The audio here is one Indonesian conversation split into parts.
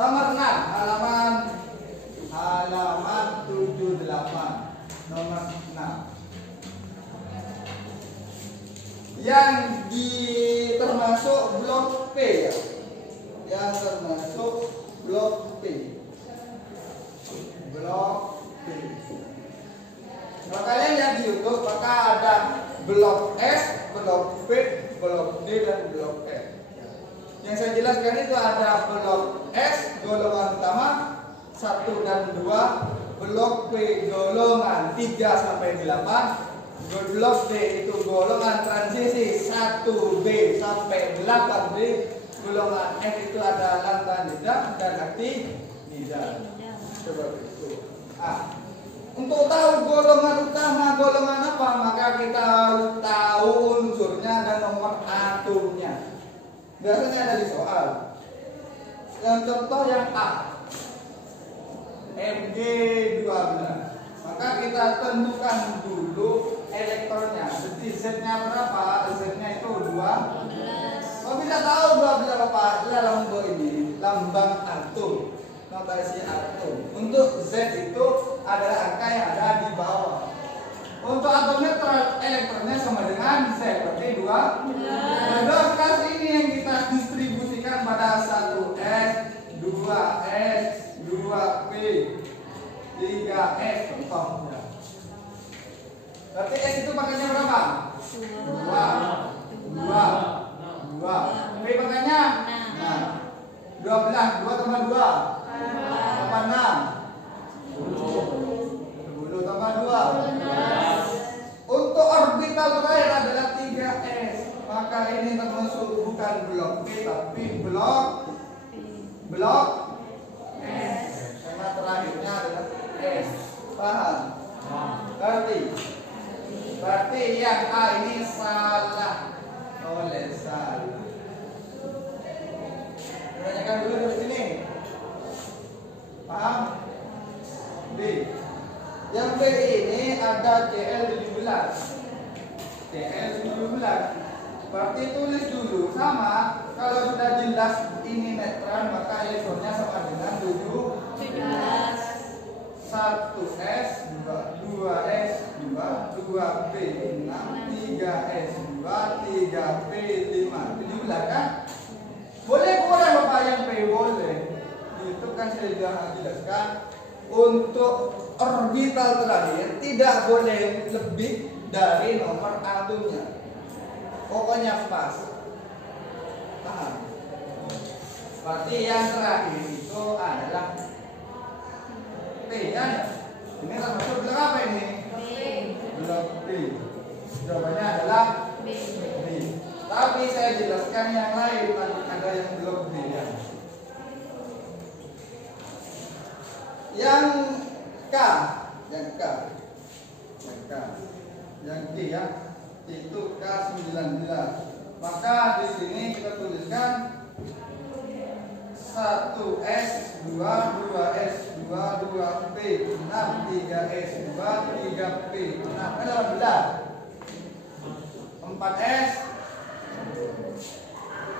Nomor 6, halaman 78. Nomor 6. Yang termasuk blok P ya. Yang termasuk blok P. Blok P. Kalau kalian lihat di YouTube, maka ada blok S, blok P, blok D, dan blok E. Yang saya jelaskan itu ada blok S golongan utama 1 dan 2, blok P golongan 3 sampai 8, blok D itu golongan transisi 1B sampai 8B, golongan F itu ada lantang nida dan aktinida. Seperti itu. Untuk tahu golongan utama golongan apa, maka kita harus tahu unsurnya dan nomor atomnya. Biasanya ada di soal. Yang contoh yang A, Mg12. Maka kita tentukan dulu elektronnya. Jadi Z-nya berapa? Z-nya itu 12. Kalau kita tahu 12 apa? Lambang ini, lambang atom. Notasi atom. Untuk Z itu adalah angka yang ada di bawah. Untuk atomnya elektronnya sama dengan Z, berarti 2. Nah, 12 ini yang kita distribusikan pada 1S, 2S, 2P, 3S contohnya. Berarti S itu pakainya berapa? 2. P pakainya 12. 2 tambah 2 tambah 6 10 tambah 2. Untuk orbital terakhir adalah 3S. Maka ini termasuk bukan blok P tapi blok S. Karena terakhirnya adalah S. Paham? Berarti yang A ini salah. Oleh salah. Tanyakan dulu dari sini. Paham? B. Yang B ini ada CL17. CL17. Berarti tulis dulu sama. Kalau sudah jelas ini netral, maka elektronnya sama dengan 17. 1S 2S 2P 6 3S 2 3P 5 17 kan? Boleh kurang Bapak yang P? Boleh. Itu kan saya sudah jelaskan. Untuk orbital terakhir tidak boleh lebih dari nomor atomnya. Pokoknya pas. Paham? Berarti yang terakhir itu adalah P ya? Ini termasuk blok apa ini? Blok B. Jawabannya adalah B. Tapi saya jelaskan yang lain, ada yang blok B ya. Yang K, yang D ya, itu K19. Maka di sini kita tuliskan 1S 2 2S 2 2P 6 3S 2 3P 6 18 4S.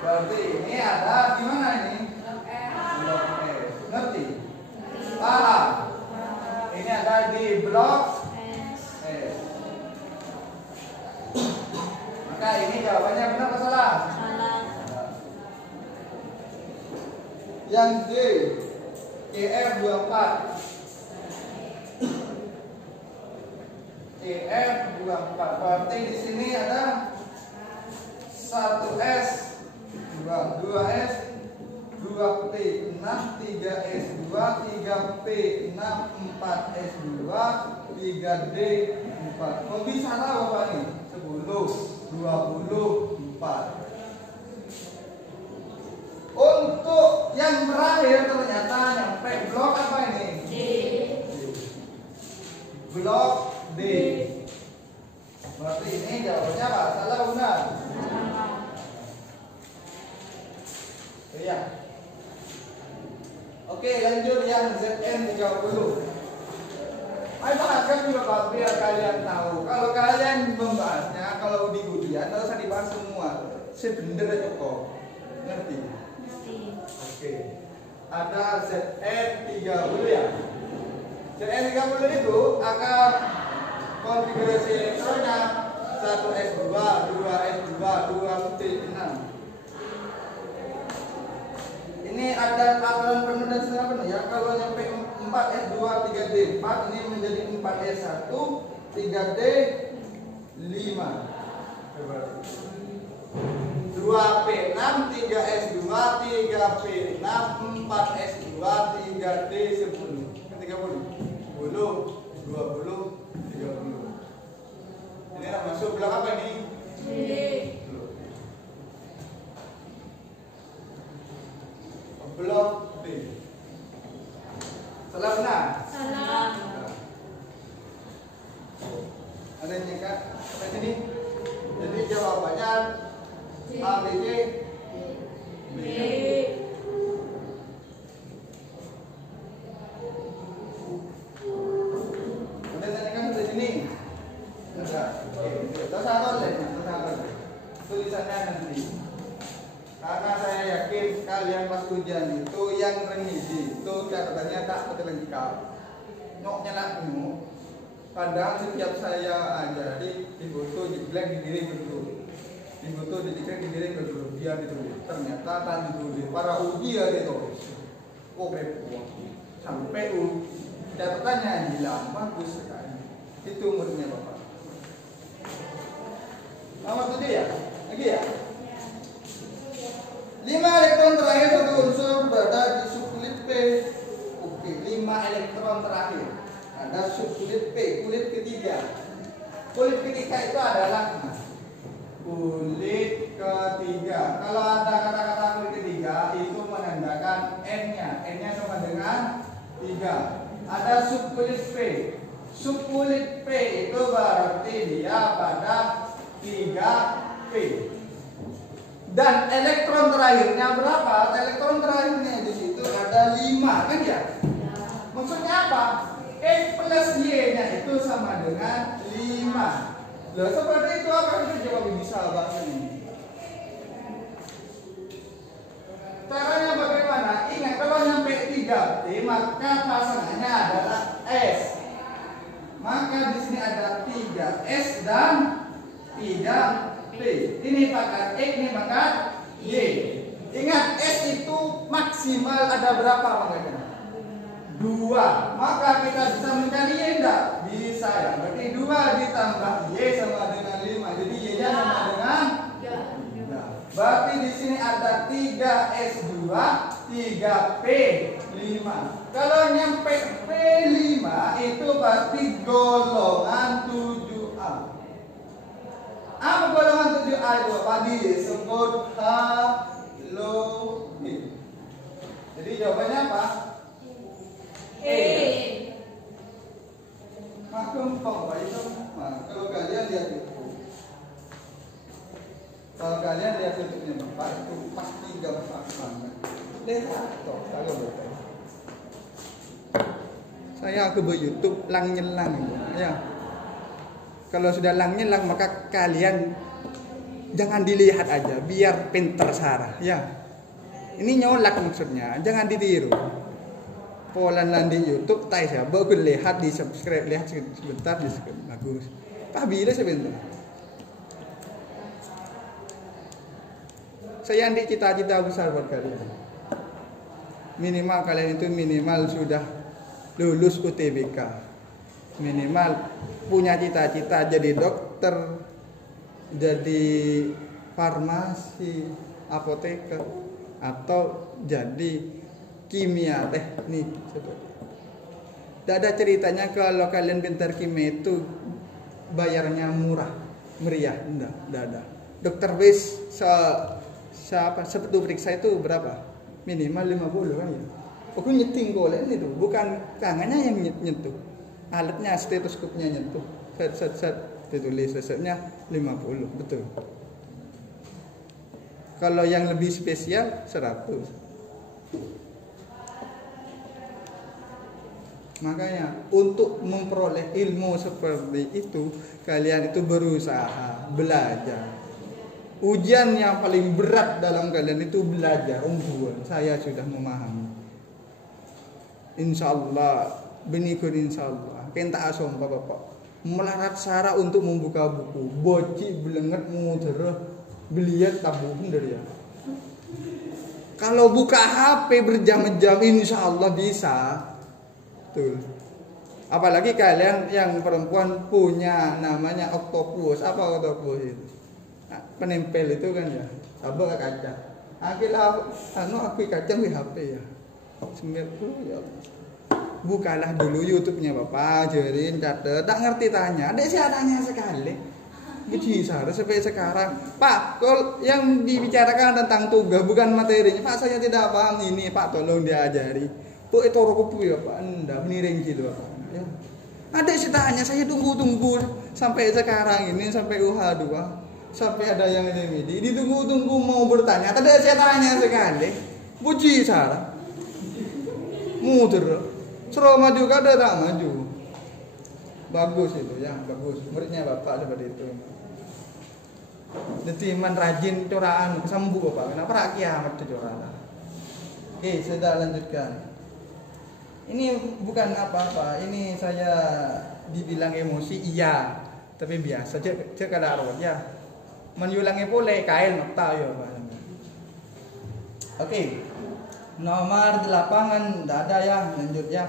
Berarti ini ada di mana ini? Blok S. Ngerti? Paham? Ini ada di blok S. Maka ini jawabannya benar atau salah? Yang D, EF24. EF24. Berarti di sini ada 1S 2S 2P 6 3S 2 3P 6 4S 2 3D 4. Kok bisa tahu Bapak nih? 10 24. Untuk yang terakhir ternyata yang P blok apa ini? D. Blok D. Berarti ini jawabannya apa? Salah benar? Iya. Oke, lanjut yang ZN30. Ayo bahaskan juga Pak, biar kalian tahu. Kalau kalian membahasnya, kalau di ujian, tidak usah dibahas semua. Sebenernya cukup. Ngerti? Oke. ada ZN30 ya. ZN30 itu akan konfigurasi elektronnya 1S2, 2S2, 2T6. Ini ada aturan penuh dan setengah penuh ya. Kalau nyampe 4S2, 3D4 ini menjadi 4S1, 3D5. 2P6, 3S2, 3P6, 4S2, 3D10. 30, 10, 20, 30. Ini masuk blok apa ini? D. Blok D. Salah benar? Salah. Ada yang nyekat sampai sini. Jadi jawabannya A, B, C, B. Udah tanyakan sampai sini. Sudah. Oke. Terus apa lagi? Tulisannya nanti. Karena saya yakin kalian pas ujian itu yang remedi itu catatannya tak betul lengkap. Nyoknya laku. Kadang setiap saya ajari di foto dibilang dikirim dulu, di foto dikirim dulu, dia ditulis. Ternyata tak ditulis. Para uji ya ditulis. Kok repot. Sampai catatannya hilang, bagus sekali. Itu umurnya bapak. Nomor 7 ya, lagi ya. 5 elektron terakhir satu unsur berada di subkulit P. Oke, 5 elektron terakhir. Ada subkulit P, kulit ketiga. Kulit ketiga itu adalah kulit ketiga. Kalau ada kata-kata kulit ketiga itu menandakan N-nya. N-nya sama dengan 3. Ada subkulit P. Subkulit P itu berarti dia pada 3P. Dan elektron terakhirnya berapa? Elektron terakhirnya di situ ada 5 kan ya? Maksudnya apa? X plus Y-nya itu sama dengan 5. Loh, seperti itu apa kita jawab bisa banget ini? Caranya bagaimana? Ingat kalau nyampe 3P maka pasangannya adalah S. Maka di sini ada 3S dan 3P. Ini pangkat X, ini pangkat Y. Ingat S itu maksimal ada berapa pangkatnya? 2. Maka kita bisa mencari Y enggak? Bisa ya. Berarti 2 ditambah Y sama dengan 5. Jadi Y-nya sama dengan 3. Berarti di sini ada 3S2, 3P5. Kalau nyampe P5 itu berarti golongan 7A. Apa golongan 7A itu? Tadi disebut halogen. Jadi jawabannya apa? E. Maklum kok itu. Kalau kalian lihat itu, kalau kalian lihat bentuknya bapak itu pasti gampang banget. Lihat toh, kalau betul. Saya ke YouTube lang nyelang ya. Kalau sudah lang nyelang maka kalian jangan dilihat aja, biar pinter sarah ya. Ini nyolak maksudnya, jangan ditiru. Polan di YouTube, tay saya bagus lihat di subscribe, lihat sebentar di subscribe bagus. Pak bila sebentar. Saya andi cita-cita besar buat kalian. Minimal kalian itu minimal sudah lulus UTBK. Minimal punya cita-cita jadi dokter, jadi farmasi, apoteker, atau jadi kimia teknik. Tidak ada ceritanya kalau kalian pintar kimia itu bayarnya murah, meriah. Tidak ada. Dokter bis seperti periksa itu berapa? Minimal 50 kan ya. Aku nyeting golek itu, bukan tangannya yang nyentuh. Alatnya, stetoskopnya nyentuh. Set ditulis resepnya 50, betul. Kalau yang lebih spesial 100. Makanya untuk memperoleh ilmu seperti itu kalian itu berusaha belajar. Ujian yang paling berat dalam kalian itu belajar. Saya sudah memahami. insyaallah benikun insyaallah kenta asompa bapak melarat syarat untuk membuka buku boci belenget muter beliat tabuhin dari ya. Kalau buka HP berjam-jam insyaallah bisa tuh. Apalagi kalian yang perempuan punya namanya oktopus. Apa oktopus itu? Nah, penempel itu kan ya. Apa kaca. Akhirnya aku kacang di HP ya. Semir ya. Bukalah dulu YouTube-nya Bapak, jerin catet. Tak ngerti tanya. Ada sih adanya sekali. Biji sampai sekarang. Pak, kalau yang dibicarakan tentang tugas bukan materinya. Pak, saya tidak paham ini. Pak, tolong diajari. Bu, itu rokok ya Pak. Anda meniring gitu Pak. Ya. Ada sih tanya. Saya tunggu-tunggu sampai sekarang ini sampai UH2. Sampai ada yang ini. Ditunggu-tunggu mau bertanya. Tadi saya tanya sekali. Biji sarah. Muter. Suruh maju kada tak maju. Bagus itu ya, bagus. Muridnya Bapak seperti itu. Detiman rajin coraan kesambu Bapak. Kenapa rak kiamat itu coraan? Oke, sudah lanjutkan. Ini bukan apa-apa. Ini saya dibilang emosi iya, tapi biasa cek kada arwah ya. Menyulangi boleh kain nokta ya Pak. Oke. Nomor 8 kan tidak ada ya, lanjut ya.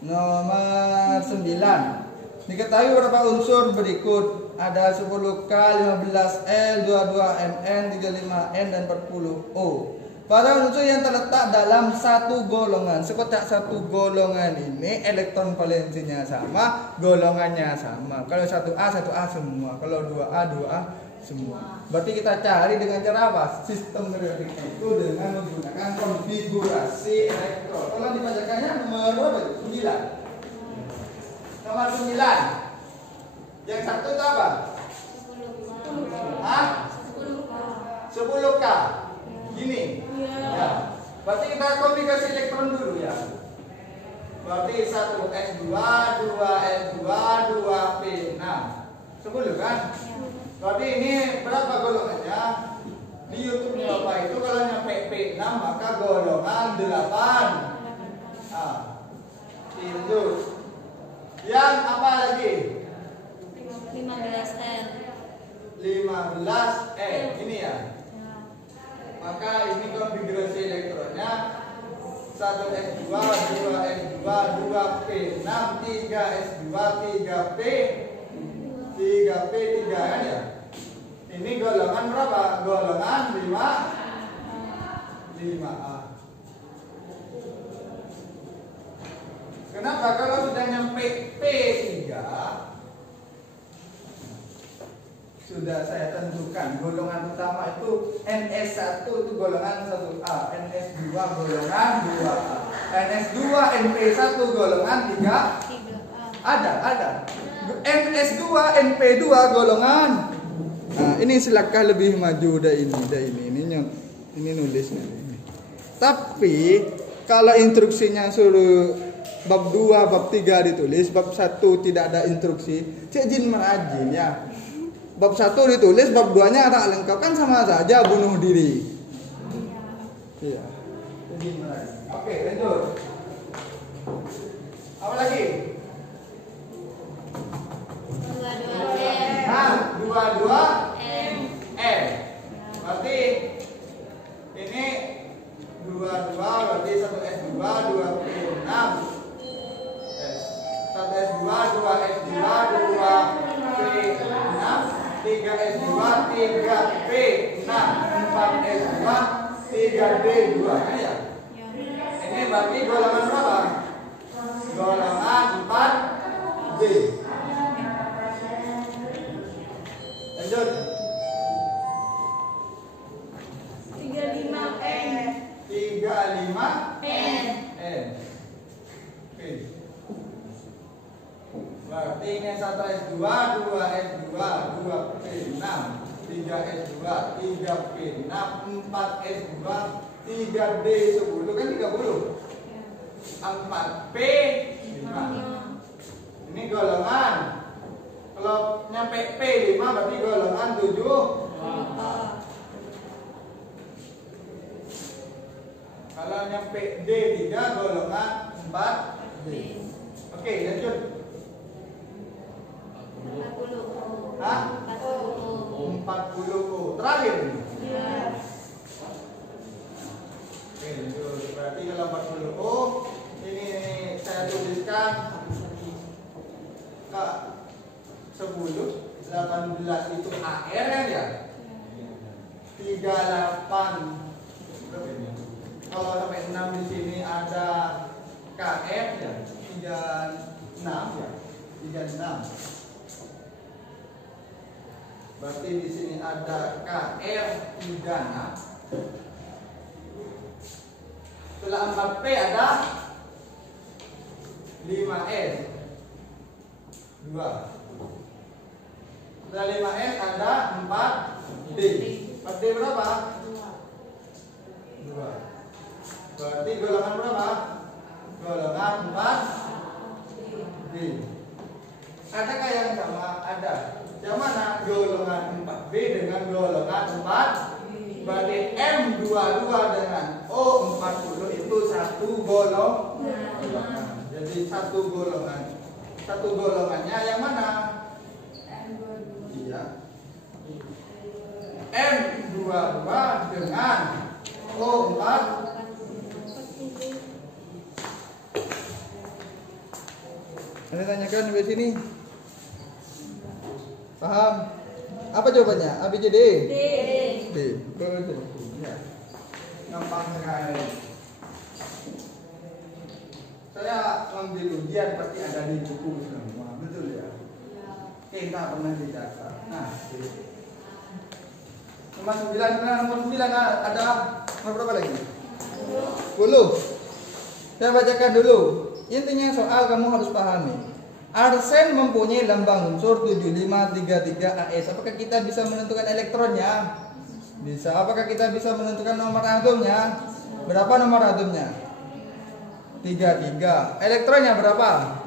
Nomor 9. Diketahui beberapa unsur berikut. Ada 10K, 15L, 22MN, 35N dan 40O. Pada unsur yang terletak dalam satu golongan. Sekotak satu golongan ini elektron valensinya sama, golongannya sama. Kalau 1A semua. Kalau 2A semua. Berarti kita cari dengan cara apa? Sistem periodik itu dengan menggunakan konfigurasi elektron. Kalau dibacakannya nomor berapa itu? 9. Nomor 9. Yang satu itu apa? 10K. Gini. Ya. Berarti kita konfigurasi elektron dulu ya. Berarti 1S2, 2S2, 2P6. 10 kan? Berarti ini berapa golongannya? Di YouTube-nya Bapak itu kalau nyampe P6 maka golongan 8. Itu. Yang apa lagi? 15L. 15L. Ini ya. Maka ini konfigurasi elektronnya 1S2, 2S2, 2P6, 3S2, 3P 3P3 kan ya. Ini golongan berapa? Golongan 5A. Kenapa? Kalau sudah nyampe P3 sudah saya tentukan golongan utama itu NS1 itu golongan 1A, NS2 golongan 2A, NS2 NP1 golongan 3A. Ada. NS2 NP2 golongan. Nah, ini silakan lebih maju dari ini nulisnya ini. Tapi kalau instruksinya suruh bab 2, bab 3 ditulis, bab 1 tidak ada instruksi, cek jin merajin ya. Bab 1 ditulis, bab 2-nya tak lengkap kan sama saja bunuh diri. Iya. Jin merajin. Oke, lanjut. Apa lagi? 22M. Berarti ini 22 berarti 1S2 2P6 1S2 2S2 2P6 3S2 3P6 4S2 3D2 ya. Ini berarti golongan berapa? Golongan 4D. Lanjut. 35N. 35N. Oke. Berarti ini 1S2, 2S2, 2P6, 3S2, 3P6, 4S2, 3D10 kan 30. 4P5. Ini golongan. Kalau nyampe P5 berarti golongan 7. Kalau namanya PD3 golongan 4B. Oke, lanjut. 40. Hah? 40. 40. Terakhir. Iya. Oke, lanjut. Berarti kalau 40 ini saya tuliskan ke 10, 18 itu AR kan ya? 38. Kalau sampai 6 di sini ada KF ya, 36 ya, 36. Berarti di sini ada KF 36. Setelah 4P ada 5S 2. Setelah 5S ada 4D. 4D berapa? 2. Berarti golongan berapa? Golongan 4D. Adakah yang sama? Ada. Yang mana? Golongan 4B dengan golongan 4. Berarti M22 dengan O40 itu satu golongan. Jadi satu golongan. Satu golongannya yang mana? Iya. M22 dengan O4. Anda tanyakan sampai sini. Paham? Apa jawabannya? A, B, C, D? D. Betul. Ya. Gampang sekali. Saya ngambil ujian pasti ada di buku semua, betul ya? Kita pernah dicatat. Nah, nomor 9 ada nomor berapa lagi? 10. Saya bacakan dulu. Intinya soal kamu harus pahami. Arsen mempunyai lambang unsur 7533 AS. Apakah kita bisa menentukan elektronnya? Bisa. Apakah kita bisa menentukan nomor atomnya? Berapa nomor atomnya? 33. Elektronnya berapa?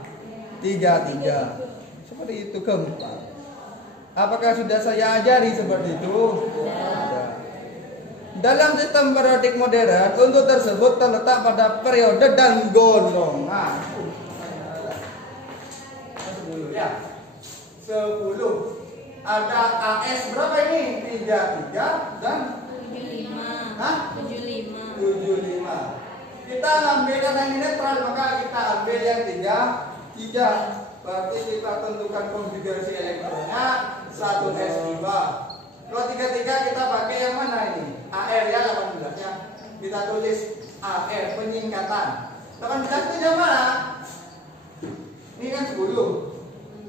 33. Seperti itu keempat. Apakah sudah saya ajari seperti itu? Tidak. Dalam sistem periodik modern, untuk tersebut terletak pada periode dan golongan. 10 ya. 10. Ada AS berapa ini? 33 dan 75. Hah? 75. 75. Kita ambil karena ini netral, maka kita ambil yang 3. Berarti kita tentukan konfigurasi elektronnya 1s2. Kalau 33 kita pakai yang mana ini? AR ya, 18 ya. Kita tulis AR penyingkatan. 18 itu yang mana? Ini kan 10.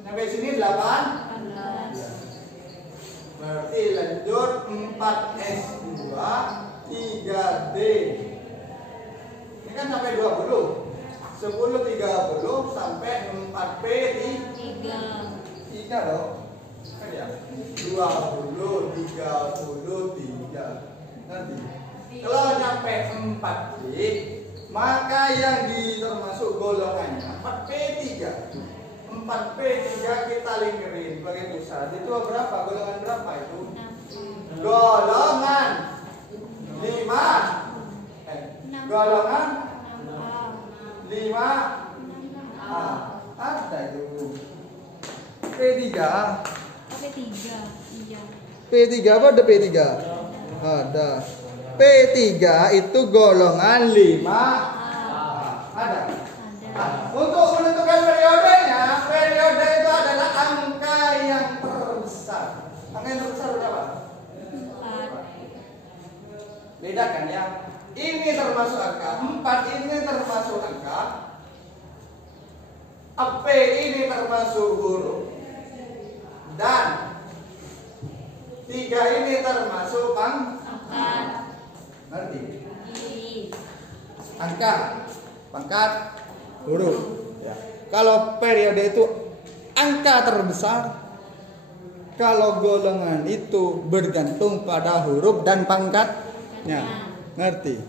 Sampai sini 8. 18. Berarti lanjut 4s2 3d. Ini kan sampai 20. 10 30 sampai 4p di 3 dong. Kan ya? 20 33. Nanti kalau sampai 4p, maka yang termasuk golongannya 4p3. 4p3 kita lingkarin sebagai pusat. Itu berapa? Golongan berapa itu? Golongan 5. Golongan 5. Ada itu. P3. P3. Iya. P3 apa ada P3? Ada. P3 itu golongan 5. Ada. Untuk menentukan periodenya, periode itu adalah angka yang terbesar. Angka yang terbesar berapa? 4. Bedakan ya. Ini termasuk angka 4, ini termasuk angka P, ini termasuk huruf, dan 3 ini termasuk Pangkat. Ngerti? Iri. Angka, pangkat, huruf. Ya. Kalau periode itu angka terbesar, kalau golongan itu bergantung pada huruf dan pangkatnya. Ngerti?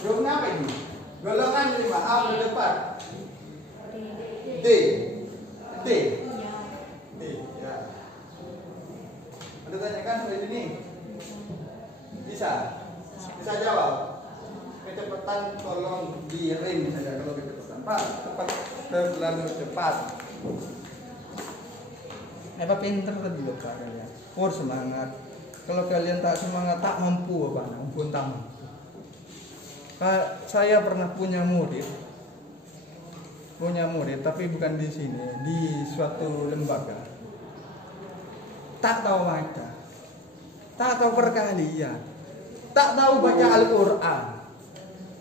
Hurufnya apa ini? Golongan 5A berdepan D. D. Iya. D. Ya. Ada tanyakan sampai sini? Bisa Bisa jawab? Kecepatan tolong di ring saja kalau kecepatan. Pak, cepat terlalu cepat. Apa pinter tadi loh Pak kalian? Semangat. Kalau kalian tak semangat tak mampu Bapak, ampun tak mampu. Saya pernah punya murid tapi bukan di sini, di suatu lembaga. Tak tahu baca, tak tahu perkalian, tak tahu baca Al-Quran,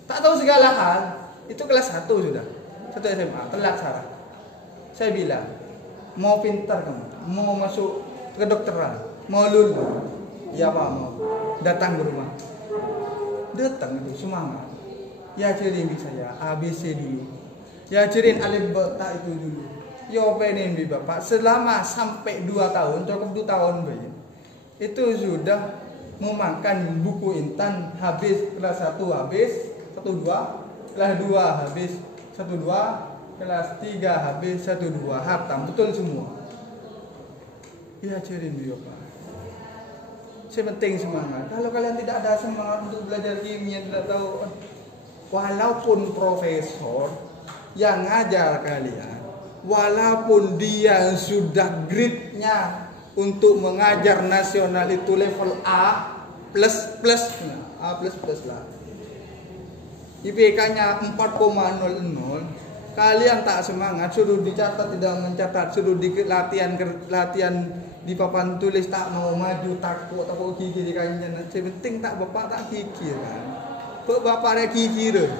tak tahu segala hal. Itu kelas 1 sudah, 1 SMA, telat salah. Saya bilang, mau pintar kamu, mau masuk kedokteran, mau lulus, ya Pak mau, datang ke rumah. Datang itu semangat. Ya ajarin saya ABC dulu. Ya ajarin alif bata itu dulu. Ya penin bi Bapak selama sampai 2 tahun, cukup 2 tahun bayi. Itu sudah memakan buku intan habis kelas 1 habis 1 2, kelas 2 habis 1 2, kelas 3 habis 1 2, hatam betul semua. Ya ajarin bi Bapak. Sepenting semangat. Kalau kalian tidak ada semangat untuk belajar kimia, tidak tahu, walaupun profesor yang ngajar kalian, walaupun dia sudah grade-nya untuk mengajar nasional itu level A plus plus, nah, A plus plus lah, IPK-nya 4,00, kalian tak semangat, suruh dicatat tidak mencatat, suruh di latihan di papan tulis tak mau maju, takut gigi kayaknya. Penting tak bapak tak gigi kan, bapak ada gigi deh,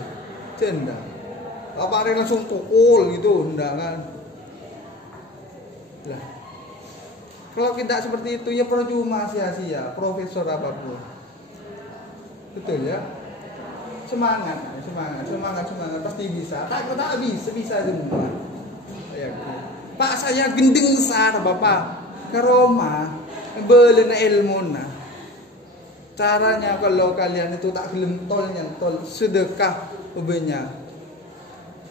cenda, bapak ada langsung pukul gitu, enggak kan? Lah, kalau tidak seperti itu ya percuma sia-sia profesor apapun, betul ya? Semangat pasti bisa. Tak bisa semua. Pak saya gendeng besar bapak. Ke Roma belen ilmu nah. Caranya kalau kalian itu tak gelem nyentol sedekah banyak.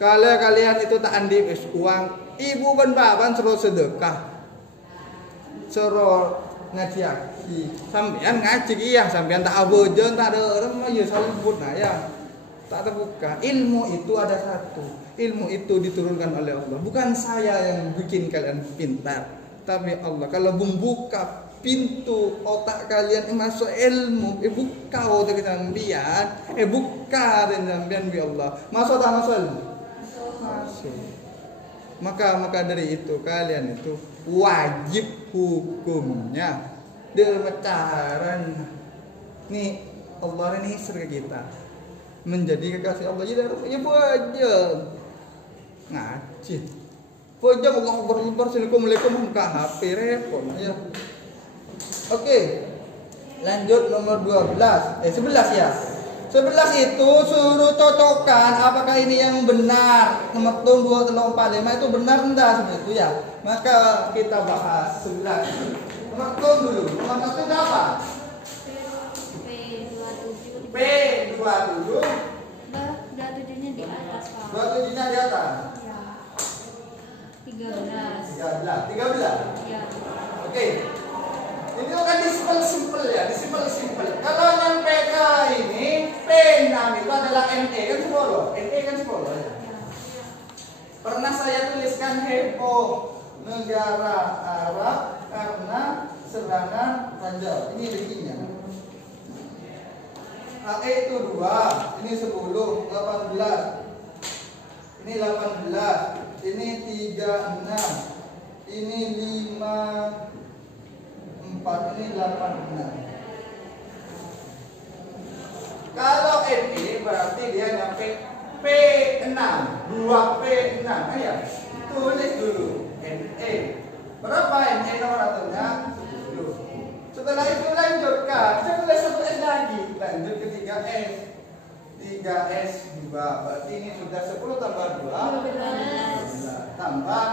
Kalau kalian itu tak andi uang, ibu kan bapak suruh sedekah. Suruh ngaji sampean ngaji iya, sampean tak abojon tak ada orang ya saling sebut nah ya. Tak terbuka. Ilmu itu ada satu. Ilmu itu diturunkan oleh Allah. Bukan saya yang bikin kalian pintar, tapi Allah. Kalau membuka pintu otak kalian masuk ilmu, buka otak kalian, buka dan sampean bi Allah. Masuk tak masuk ilmu? Masuk. Maka dari itu kalian itu wajib hukumnya dermecaran. Nih Allah ini serga kita menjadi kekasih Allah. Jadi ya wajib ngaji. Wajib Allah Assalamualaikum buka HP repot ya. Oke. Lanjut nomor 11. 11 ya. 11 itu suruh cocokkan apakah ini yang benar. Nomor 2, 3, 4, 5 itu benar enggak seperti itu ya. Maka kita bahas 11. Nomor dulu. Nomor 1 itu apa? P27. 27-nya di atas, Pak. 27-nya di atas. Ya. 13. Ya. Oke. Ini kan simple ya, simple. Kalau yang PK ini P6 itu adalah NE kan sepuluh. NE kan 10 ya. Pernah saya tuliskan heboh negara Arab karena serangan Ranjau. Ini bikinnya. AE itu 2, ini 10, 18. Ini 18, ini 36, ini 5, 4, ini 86. Kalau NE berarti dia nyampe P6, 2P6 ya. Tulis dulu NE. Berapa NE nomor satunya? 10. Setelah itu lanjutkan, saya tulis 1S lagi. Lanjut ke 3S. 3S 2. Berarti ini sudah 10 tambah 2 12. Tambah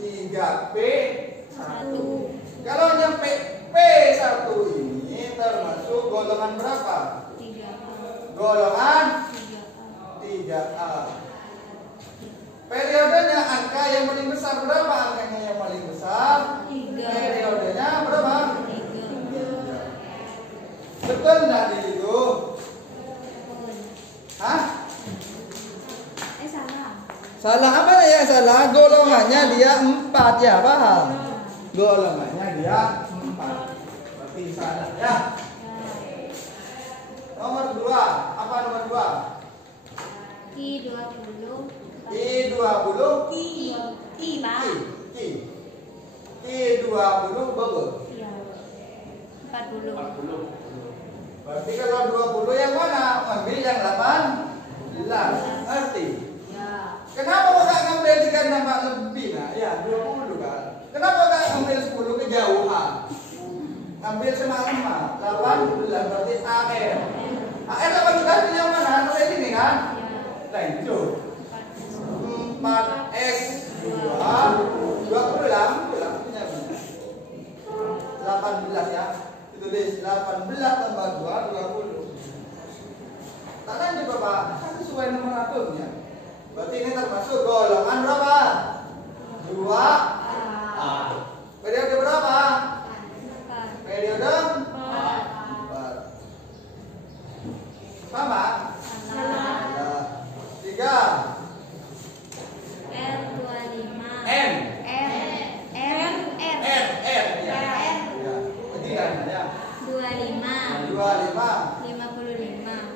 3P 1. Kalau nyampe P1 ini termasuk golongan berapa? 3A. Golongan 3A. 3A. Periodenya angka yang paling besar berapa? Angkanya yang paling besar 3. periodenya berapa? 3. Betul nggak di situ? Hah? Salah. Salah apa ya salah? Golongannya dia 4 ya, paham? Golongannya dia 4. Berarti salah ya. Nomor 2. Apa nomor 2? I20. I20. I20 betul. Iya. 40. Berarti kalau 20 yang mana? Ambil yang 18. Ngerti? Ya. Kenapa kok nggak ngambil 3 nama lebih? Nah, ya 20 kan. Kenapa nggak ngambil 10 kejauhan? Ambil sama-sama 18 berarti AR. AR 18 itu yang mana? Nulis ini kan? Lanjut. 4x2 pulang punya benar. 18 ya. Ditulis 18 tambah 2 20. Tak lanjut Bapak, kan sesuai nomor akumnya. Berarti ini termasuk golongan berapa? 2A. Periode berapa? Periode 4. Sama? Salah. 3. R25. M. R. Ya. Ya. Ketinggalan ya. 25. 25. 55.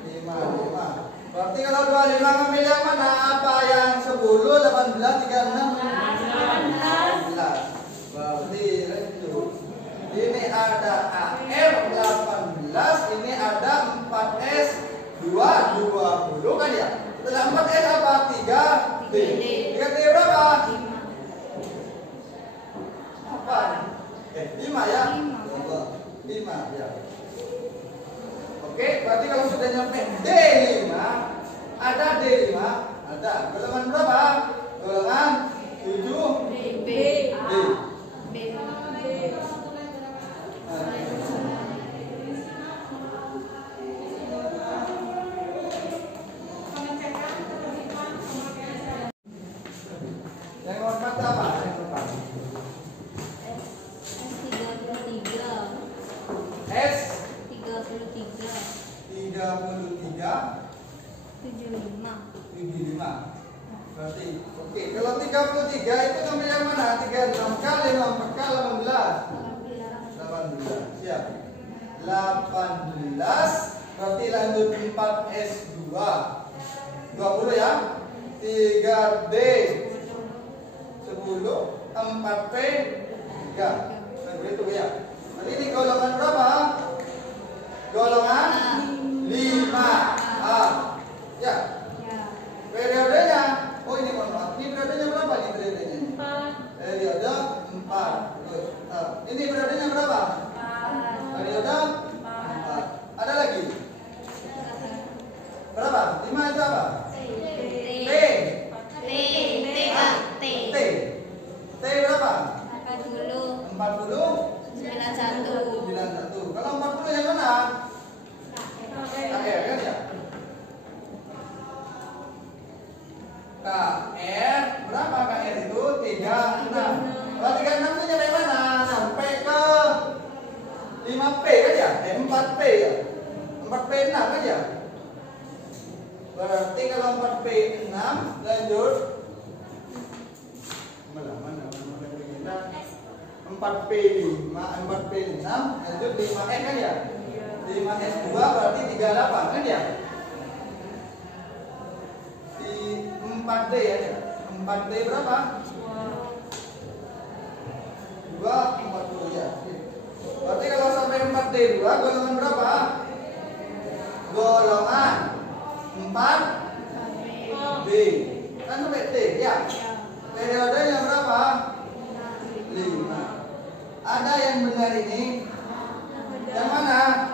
Berarti kalau 25 ngambil yang mana? Apa yang 10, 18, 36? 18. Berarti lanjut. Ini ada AR 18, ini ada 4S 20 kan ya? Setelah 4S apa? 3D. 3D berapa? 5 ya? 5 ya. Oke, berarti kalau sudah nyampe D5, ada D5, ada golongan berapa? Golongan 7 B. D. B. Yang nomor 4 apa? Yang nomor 4. S 33. 75. 75. Berarti oke, kalau 33 itu ngambil yang mana? 36 kali 54 kali 18. 18. Siap. 18 berarti lanjut 4S2. 20 ya. 3D 10, 4P 3. Nah, begitu ya. Jadi ini golongan berapa? Golongan 5A. Ya. Periodenya, oh ini mohon maaf. Ini periodenya berapa nih periodenya? 4. Periode 4. Terus, ini periodenya berapa? 4. Periode 4. Ada lagi? Berapa? 5 itu apa? T. T berapa? 40. 40. 91. Kalau 40 yang mana? KR kan ya? KR berapa KR itu? 36. Kalau 36 itu nyampe mana? Sampai ke 5P kan ya? 4P ya? 4P 6 kan ya? Berarti kalau 4P 6 lanjut 4P 5, 4P 6 lanjut 5S kan ya? 5S2 berarti 38 kan ya? Di 4D ya? 4D berapa? 2, 40 ya. Berarti kalau sampai 4D 2 golongan berapa? Golongan 4D. Kan sampai D ya? Periodenya berapa? 5. Ada yang benar ini? Yang mana?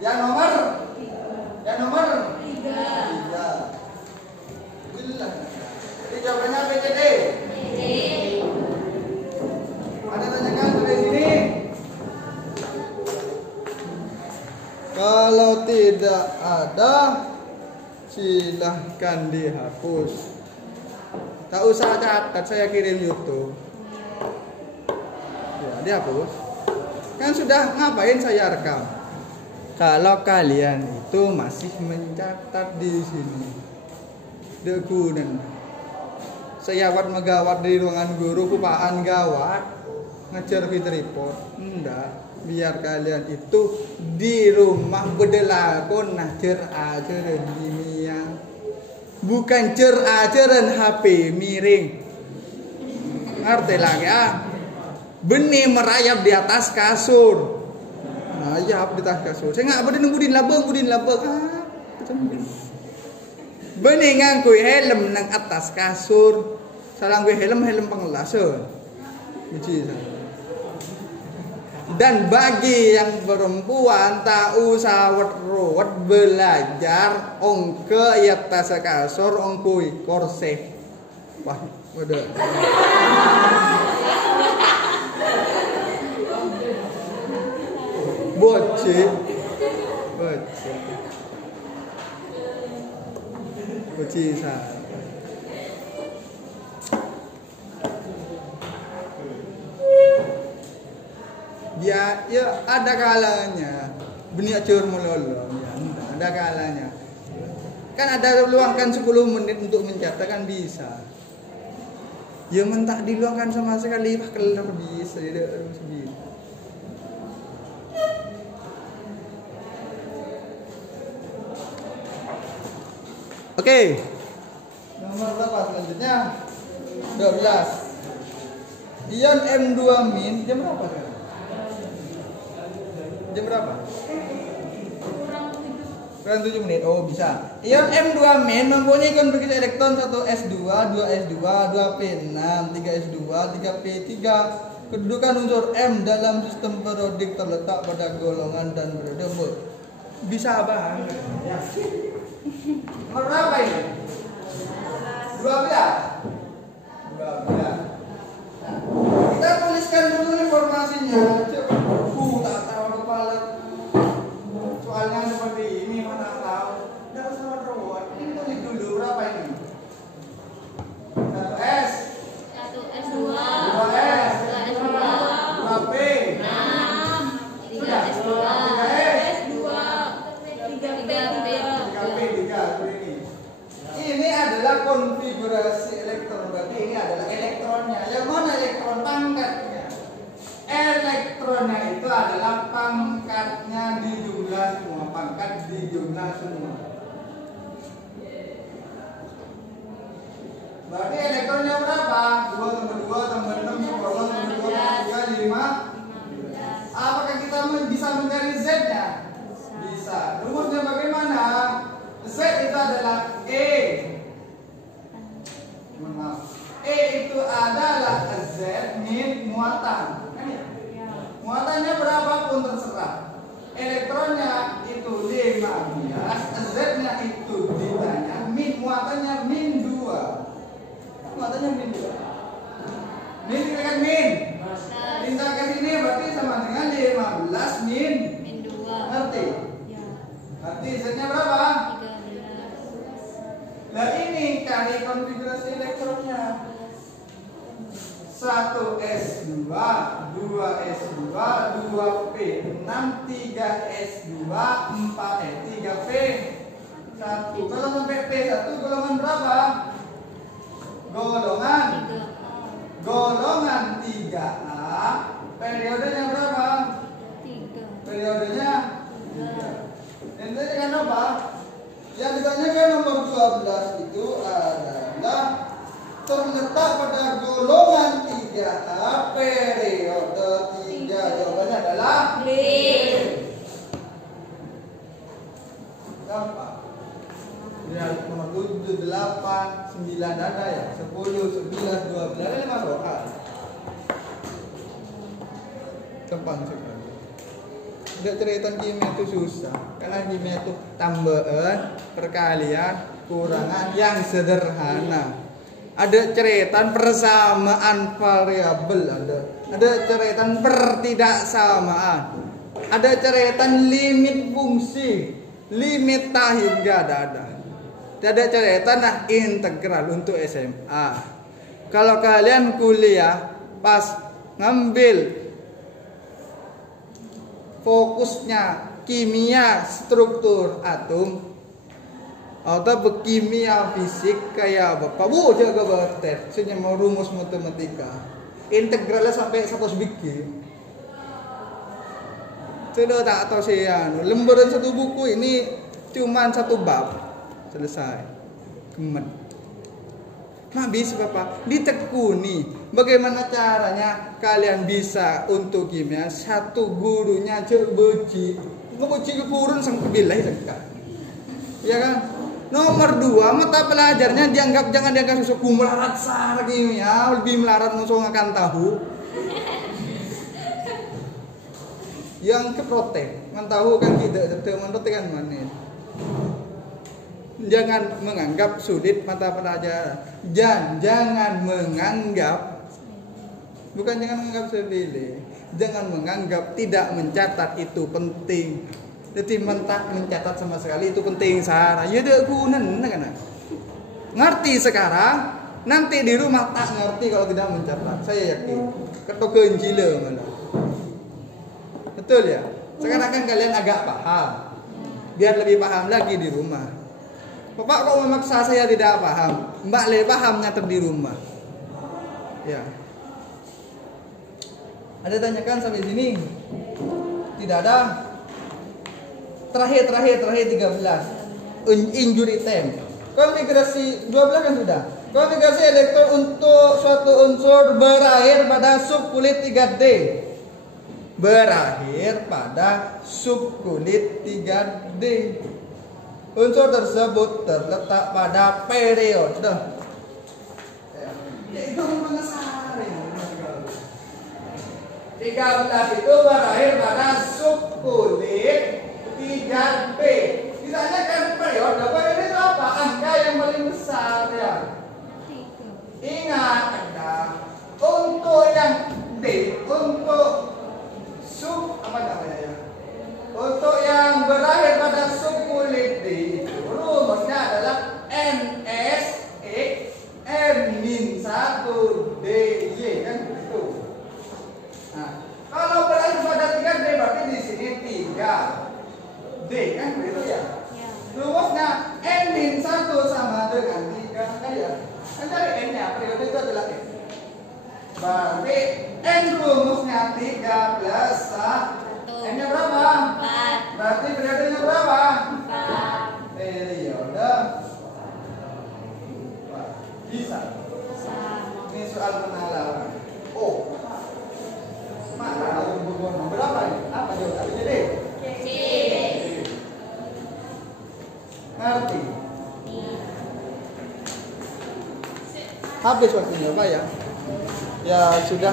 Yang nomor? Yang nomor? 3. Jelas. Jadi jawabannya apa CD? Ada tanyakan dari sini? Kalau tidak ada, silahkan dihapus. Tak usah catat, saya kirim YouTube. Ya, dihapus. Kan sudah ngapain saya rekam? Kalau kalian itu masih mencatat di sini, dekunan seyawat megawat di ruangan guru kupaan gawat ngejar fit report, enggak, biar kalian itu di rumah bedelakon nah cer ajaran kimia, bukan cer ajaran HP miring, ngerti lagi benih merayap di atas kasur. Ayap di atas kasur. Saya nggak boleh budin labeng. Bening nganggo helm nang atas kasur. Salah gue helm pengelase. Biji. Dan bagi yang perempuan tak usah ruwet belajar ongke di atas kasur ongkui korse. Wah, udah. Bocil dia ya ada kalanya benih acur melolo ya, ada kalanya kan ada luangkan 10 menit untuk mencatat kan bisa ya mentah diluangkan sama sekali wah kelar bisa tidak harus bisa. Oke. Nomor berapa selanjutnya? 12. Ion M2 min jam berapa sekarang? Jam berapa? Kurang 7 menit. Oh, bisa. Ion M2 min mempunyai konfigurasi elektron 1s2, 2s2, 2p6, 3s2, 3p3. Kedudukan unsur M dalam sistem periodik terletak pada golongan dan periode. Bisa banget. Ya. Nomor berapa ini? 12. 12. Nah, kita tuliskan dulu informasinya. Tak tahu kepala. Soalnya seperti ini mana tahu. Tidak usah ruwet. Ini tulis dulu berapa ini? 1S, 1S2, 2S, 2P, 6, 3S2, 3P3. Ini adalah konfigurasi elektron. Berarti ini adalah elektronnya. Yang mana elektron? Pangkatnya. Elektronnya itu adalah pangkatnya di jumlah semua. Pangkat di jumlah semua. Berarti elektronnya berapa? 2 tambah 2 tambah 6 tambah 2 tambah 2 tambah 3 5. Apakah kita bisa mencari Z-nya? Bisa. Rumusnya bagaimana? Z itu adalah E. Maaf. E itu adalah Z min muatan. Muatannya berapapun terserah. Elektronnya itu 15, Z-nya itu ditanya, min muatannya min 2. Muatannya min 2. Min dikalikan min. Lintang ke sini berarti sama dengan 15 min 2. Ngerti? Berarti Z-nya berapa? 13. Nah ini cari konfigurasi elektronnya. 1s2, 2s2, 2p6, 3s2, 3p1. Kalau sampai p1 golongan berapa? Golongan 3A. Periodenya berapa? 3. Periodenya 3. Dan tadi kan apa? Yang ditanyakan nomor 12 itu adalah terletak pada golongan 3A periode 3. Jawabannya adalah B. Gampang. Lihat nomor 7, 8, 9 ada ya? 10, 11, 12 ada 5 soal. Gampang sekali. Tidak cerita kimia itu susah. Karena kimia itu tambahan, perkalian, kurangan yang sederhana. Ada ceretan persamaan variabel, ada ceretan pertidaksamaan, ada ceretan limit fungsi, limit tahing, enggak ada. Ada ceretan integral untuk SMA. Kalau kalian kuliah pas ngambil fokusnya kimia struktur atom atau berkimia fisik kayak bapak bu jaga batet saya mau rumus matematika integralnya sampai 100 biji sudah tak tahu saya lembaran satu buku ini cuman satu bab selesai kemen habis bapak ditekuni bagaimana caranya kalian bisa untuk kimia satu gurunya cek beci ngebeci ke kurun sang kebilai dekat ya kan. Nomor 2 mata pelajarnya jangan dianggap sesuatu melarat sar kimia lebih melarat musuh akan tahu yang ke protek kan tahu kan tidak menurut kan manis. Jangan menganggap sulit mata pelajaran. Jangan menganggap bukan jangan menganggap sepele. Jangan menganggap tidak mencatat itu penting. Jadi mencatat sama sekali itu penting sara. Ya dek gunan kan. Ngerti sekarang, nanti di rumah tak ngerti kalau tidak mencatat. Saya yakin. Ketok kencile malah. Betul ya? Sekarang kan kalian agak paham. Biar lebih paham lagi di rumah. Bapak kok memaksa saya tidak paham? Mbak Le paham nyatet di rumah. Ya. Ada tanyakan sampai sini? Tidak ada. Terakhir 13. Injury time. Konfigurasi 12 kan sudah. Konfigurasi elektron untuk suatu unsur berakhir pada subkulit 3D. Berakhir pada subkulit 3D. Unsur tersebut terletak pada periode. Itu mengesarin. 13 itu berakhir pada subkulit 3B. Ditanyakan periode itu apa? Angka yang paling besar ya. Ingat Anda, untuk yang D, untuk sub apa namanya ya? Untuk yang berakhir pada subkulit D itu rumusnya adalah NS X N-1DY kan begitu. Nah, kalau berakhir pada 3D berarti di sini 3D kan begitu ya? Rumusnya N-1 sama dengan 3 kan ya? Kan dari N-nya periode itu adalah X. Berarti N rumusnya 3 plus 1. N-nya berapa? 4. Berarti periodenya berapa? 4. Periode 4. Bisa. Ini soal penalaran. Oh. Mana tahu berapa ini? Apa jawabannya? Jadi C. ngerti? Habis waktunya Pak ya? Ya sudah.